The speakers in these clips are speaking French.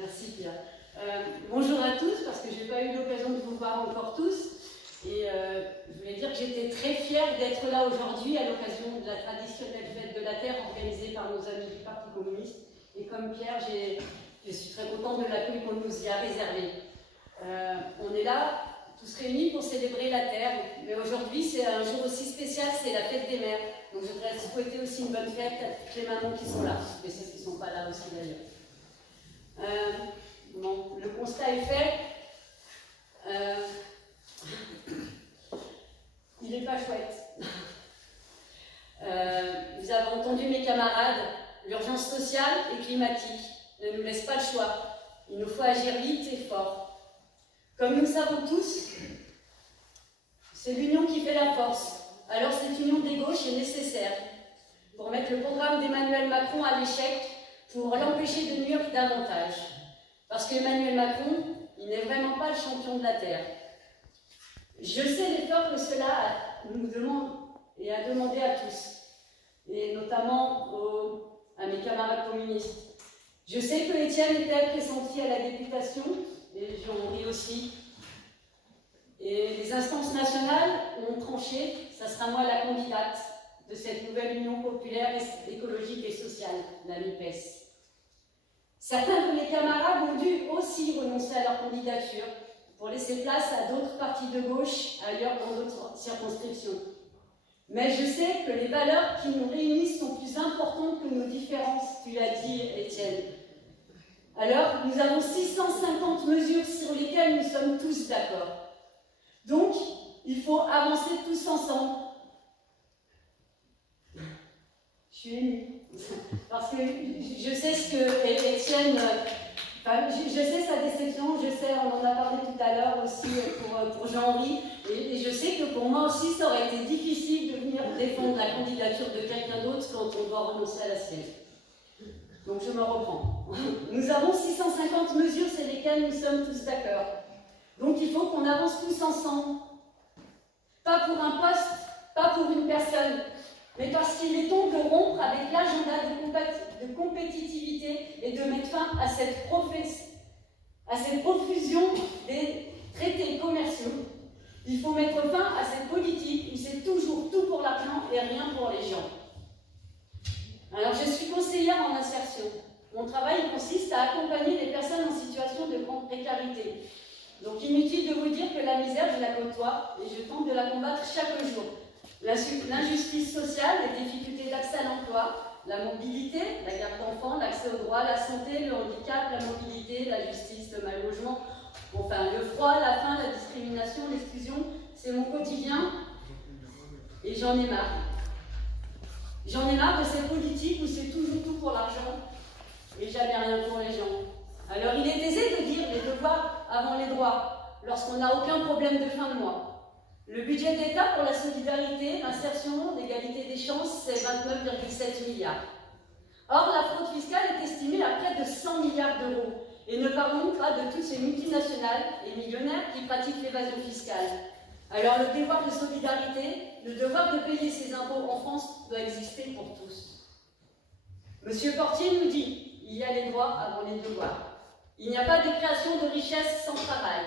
Merci Pierre. Bonjour à tous, parce que je n'ai pas eu l'occasion de vous voir encore tous. Et je voulais dire que j'étais très fière d'être là aujourd'hui à l'occasion de la traditionnelle fête de la Terre organisée par nos amis du Parti communiste. Et comme Pierre, je suis très contente de l'accueil qu'on nous y a réservé. On est là, tous réunis pour célébrer la Terre. Mais aujourd'hui, c'est un jour aussi spécial, c'est la fête des mères. Donc je voudrais souhaiter aussi une bonne fête à toutes les mamans qui sont là, et celles qui ne sont pas là aussi d'ailleurs. Bon, le constat est fait. Il n'est pas chouette. Vous avez entendu mes camarades, l'urgence sociale et climatique ne nous laisse pas le choix. Il nous faut agir vite et fort. Comme nous le savons tous, c'est l'union qui fait la force. Alors cette union des gauches est nécessaire pour mettre le programme d'Emmanuel Macron à l'échec, pour l'empêcher de nuire davantage. Parce qu'Emmanuel Macron, il n'est vraiment pas le champion de la Terre. Je sais l'effort que cela nous demande et a demandé à tous, et notamment à mes camarades communistes. Je sais que Étienne était pressenti à la députation, et Jean-Henri aussi. Et les instances nationales ont tranché, ça sera moi la candidate de cette nouvelle union populaire, écologique et sociale, la NUPES. Certains de mes camarades ont dû aussi renoncer à leur candidature pour laisser place à d'autres partis de gauche ailleurs dans d'autres circonscriptions. Mais je sais que les valeurs qui nous réunissent sont plus importantes que nos différences, tu l'as dit, Étienne. Alors, nous avons 650 mesures sur lesquelles nous sommes tous d'accord. Donc, il faut avancer tous ensemble. Je suis émue. Parce que je sais ce que Étienne, je sais sa déception, je sais, on en a parlé tout à l'heure aussi pour Jean-Henri, et je sais que pour moi aussi ça aurait été difficile de venir défendre la candidature de quelqu'un d'autre quand on doit renoncer à la sienne. Donc je me reprends. Nous avons 650 mesures sur lesquelles nous sommes tous d'accord. Donc il faut qu'on avance tous ensemble. Pas pour un poste, pas pour une personne, mais parce qu'il est temps de rompre avec l'agenda de compétitivité et de mettre fin à cette profusion des traités commerciaux. Il faut mettre fin à cette politique où c'est toujours tout pour l'argent et rien pour les gens. Alors, je suis conseillère en insertion. Mon travail consiste à accompagner les personnes en situation de grande précarité. Donc, inutile de vous dire que la misère, je la côtoie et je tente de la combattre chaque jour. L'injustice sociale, les difficultés d'accès à l'emploi, la mobilité, la garde d'enfants, l'accès aux droits, la santé, le handicap, la mobilité, la justice, le mal logement, enfin le froid, la faim, la discrimination, l'exclusion, c'est mon quotidien et j'en ai marre. J'en ai marre de cette politique où c'est toujours tout pour l'argent et jamais rien pour les gens. Alors il est aisé de dire les devoirs avant les droits lorsqu'on n'a aucun problème de fin de mois. Le budget d'État pour la solidarité, l'insertion, l'égalité des chances, c'est 29,7 milliards. Or, la fraude fiscale est estimée à près de 100 milliards d'euros. Et ne parlons pas de toutes ces multinationales et millionnaires qui pratiquent l'évasion fiscale. Alors, le devoir de solidarité, le devoir de payer ses impôts en France doit exister pour tous. Monsieur Portier nous dit, il y a les droits avant les devoirs. Il n'y a pas de création de richesse sans travail.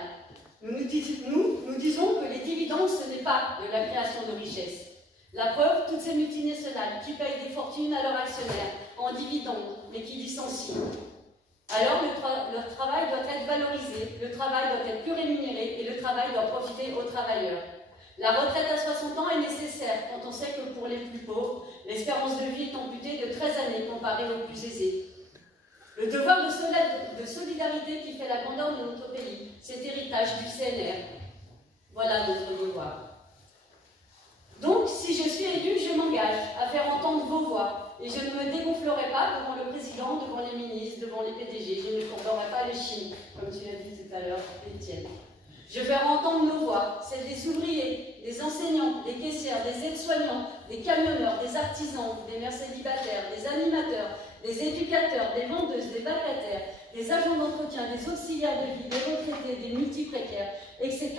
Nous disons que les dividendes, ce n'est pas de la création de richesse. La preuve, toutes ces multinationales qui payent des fortunes à leurs actionnaires en dividendes, mais qui licencient. Alors, leur travail doit être valorisé, le travail doit être plus rémunéré et le travail doit profiter aux travailleurs. La retraite à 60 ans est nécessaire quand on sait que pour les plus pauvres, l'espérance de vie est amputée de 13 années comparée aux plus aisés. Le devoir de solidarité qui fait la grandeur de notre pays, cet héritage du CNR. Voilà notre devoir. Donc, si je suis élue, je m'engage à faire entendre vos voix. Et je ne me dégonflerai pas devant le président, devant les ministres, devant les PDG. Je ne courberai pas les chines, comme tu l'as dit tout à l'heure, Étienne. Je vais faire entendre nos voix, celles des ouvriers, des enseignants, des caissières, des aides-soignants, des camionneurs, des artisans, des mères célibataires, des animateurs, des éducateurs, des vendeuses, des vacataires, des agents d'entretien, des auxiliaires de vie, des retraités, des multiprécaires, etc.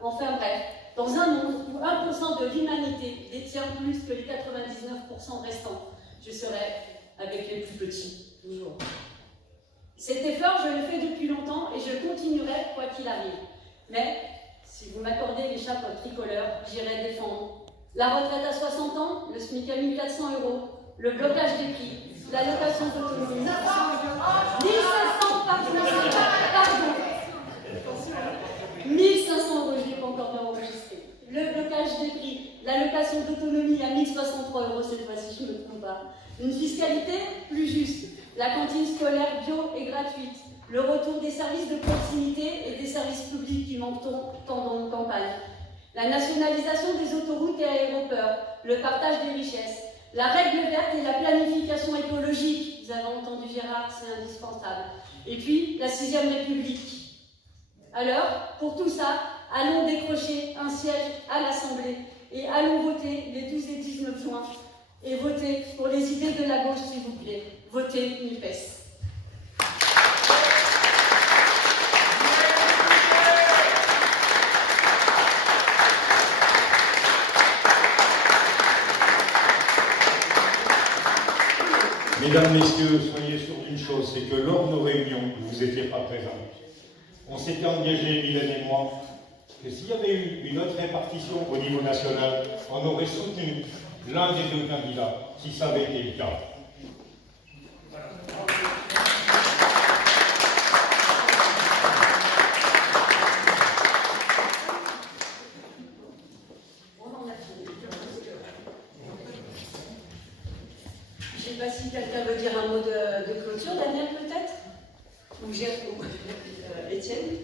Enfin bref, dans un monde où 1% de l'humanité détient plus que les 99% restants, je serai avec les plus petits, toujours. Cet effort, je le fais depuis longtemps et je continuerai quoi qu'il arrive. Mais, si vous m'accordez l'écharpe tricolore, j'irai défendre la retraite à 60 ans, le SMIC à 1 400 €, le blocage des prix, l'allocation d'autonomie, 1500, pardon, 1500 €, je n'ai pas encore bien enregistré. Le blocage des prix, l'allocation d'autonomie à 1063 € cette fois-ci, je ne me trompe pas. Une fiscalité plus juste, la cantine scolaire bio et gratuite, le retour des services de proximité et des services publics qui manquent tant dans nos campagnes, la nationalisation des autoroutes et aéroports, le partage des richesses, la règle verte et la planification écologique. Vous avez entendu Gérard, c'est indispensable. Et puis, la 6e République. Alors, pour tout ça, allons décrocher un siège à l'Assemblée et allons voter les 12 et 19 juin. Et votez pour les idées de la gauche, s'il vous plaît. Votez NUPES. Mesdames, Messieurs, soyez sûrs d'une chose, c'est que lors de nos réunions, vous n'étiez pas présents. On s'était engagé, Mylène et moi, que s'il y avait eu une autre répartition au niveau national, on aurait soutenu l'un des deux candidats, si ça avait été le cas. Je ne sais pas si quelqu'un veut dire un mot de clôture, Daniel peut-être? Ou Étienne?